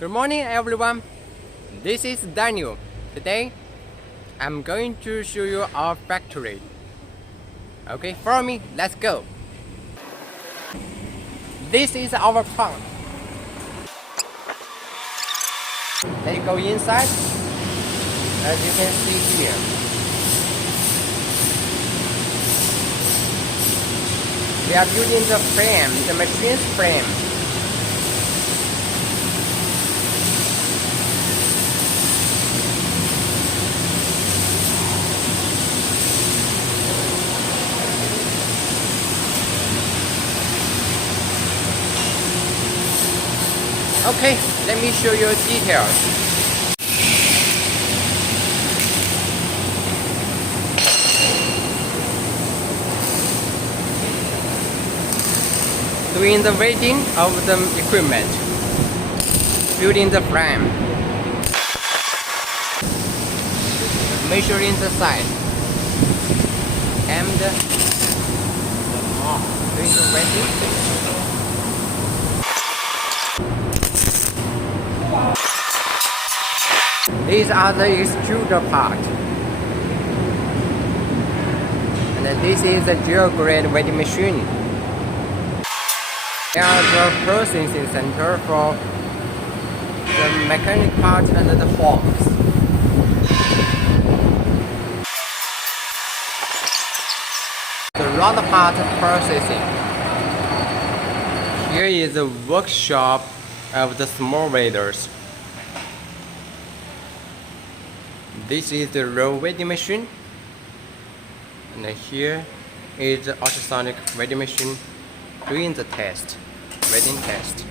Good morning, everyone. This is Daniel. Today, I'm going to show you our factory. Okay, follow me. Let's go. This is our plant. Let's go inside. As you can see here, we are building the frame, the machine's frame. Okay, let me show you details. Doing the weighting of the equipment, building the frame, measuring the size, and doing the weighting. These are the extruder part, and this is the geogrid weighing machine. They are the processing center for the mechanic part and the forms. The rod part processing. Here is the workshop of the small welders. This is the raw welding machine, and here is the ultrasonic welding machine doing the test, welding test.